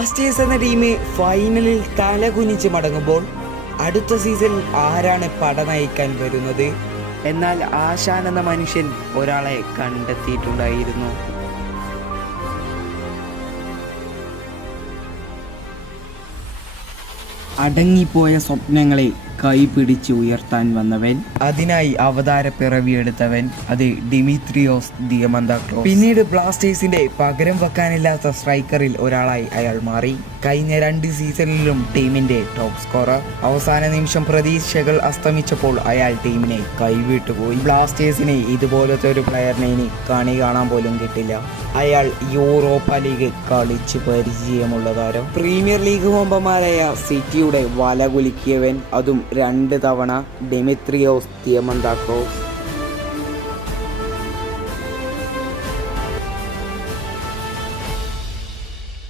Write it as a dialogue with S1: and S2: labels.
S1: Blasters എന്ന team ഫൈനലിൽ തലകുനിച്ച് മടങ്ങുമ്പോൾ അടുത്ത സീസണിൽ ആരാണ് പട നയിക്കാൻ വരുന്നത്? എന്നാൽ ആശാൻ എന്ന മനുഷ്യൻ ഒരാളെ കണ്ടെത്തിയിട്ടുണ്ടായിരുന്നു. അടങ്ങിപ്പോയ സ്വപ്നങ്ങളെ കൈപിടിച്ച് ഉയർത്താൻ വന്നവൻ. അതിനായി അവതാര പിറവിയെടുത്തവൻ അത് ഡിമിത്രിയോസ് ദിയമന്താക്ലോസ്. പിന്നീട് ബ്ലാസ്റ്റേഴ്സിന്റെ പകരം വെക്കാനില്ലാത്ത സ്ട്രൈക്കറിൽ ഒരാളായി അയാൾ മാറി. കഴിഞ്ഞ രണ്ട് സീസണിലും ടീമിന്റെ ടോപ്പ് സ്കോറർ. അവസാന നിമിഷം പ്രതീക്ഷകൾ അസ്തമിച്ചപ്പോൾ അയാൾ ടീമിനെ കൈവിട്ടുപോയി. ബ്ലാസ്റ്റേഴ്സിനെ ഇതുപോലത്തെ ഒരു പ്ലെയറിനെ ഇനി കണി കാണാൻ പോലും കിട്ടില്ല. അയാൾ യൂറോപ്പ ലീഗ് കളിച്ച് പരിചയമുള്ള താരം പ്രീമിയർ ലീഗ് കൊമ്പന്മാരായ സിറ്റിയുടെ വല കുലുക്കിയവൻ അതും രണ്ട് തവണ ഡെമിത്രിയോസ് തിയമന്താക്കോസ്